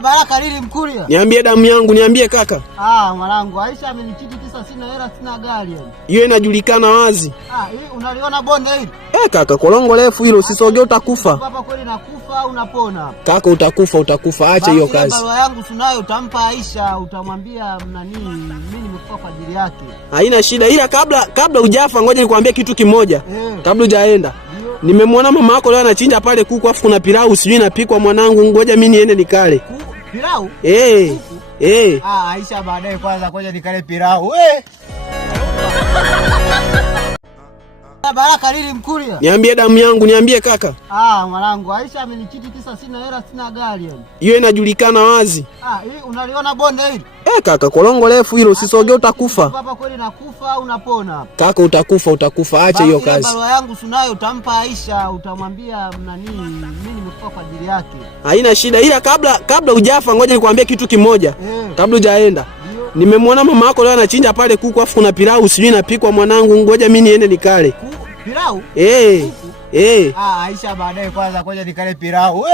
Baraka lili Mkuria. Niambie damu yangu, niambie kaka. Mwanangu, Aisha amenichiti kisa sina hela, sina gari yani. Hiyo inajulikana wazi. Hii unaliona bonde hili? Kaka, kolongo refu hilo, usisogee utakufa. Hapa kweli nakufa au unapona? Kaka, utakufa, acha hiyo kazi. Barua yangu tunayo, utampa Aisha, utamwambia mimi nimekufa kwa ajili yake. Haina shida, ila kabla hujafa ngoja nikwambie kitu kimoja. Kabla hujaenda. Nimemwona mama yako leo anachinja pale kuku, afu kuna pilau sijui inapikwa mwanangu, ngoja mimi niende nikale. Pilau? Aisha baadaye kwanza ngoja nikale pilau. Baraka lili Mkuria. Niambie damu yangu, niambie kaka. Mwanangu, Aisha amenichiti kisa sina hela, sina gari yani. Hiyo inajulikana wazi. Hii unaliona bonde hili? Kaka, kolongo refu hilo, usisogee utakufa. Hapa kweli nakufa au unapona? Kaka, utakufa, acha hiyo kazi. Barua yangu tunayo, utampa Aisha, utamwambia mimi nimekufa kwa ajili yake. Haina shida, ila kabla hujafa ngoja nikwambie kitu kimoja. Kabla hujaenda. Nimemwona mama yako leo anachinja pale kuku, afu kuna pilau sijui inapikwa mwanangu, ngoja mimi niende nikale. Pilau? Aisha baadaye kwanza ngoja nikale pilau.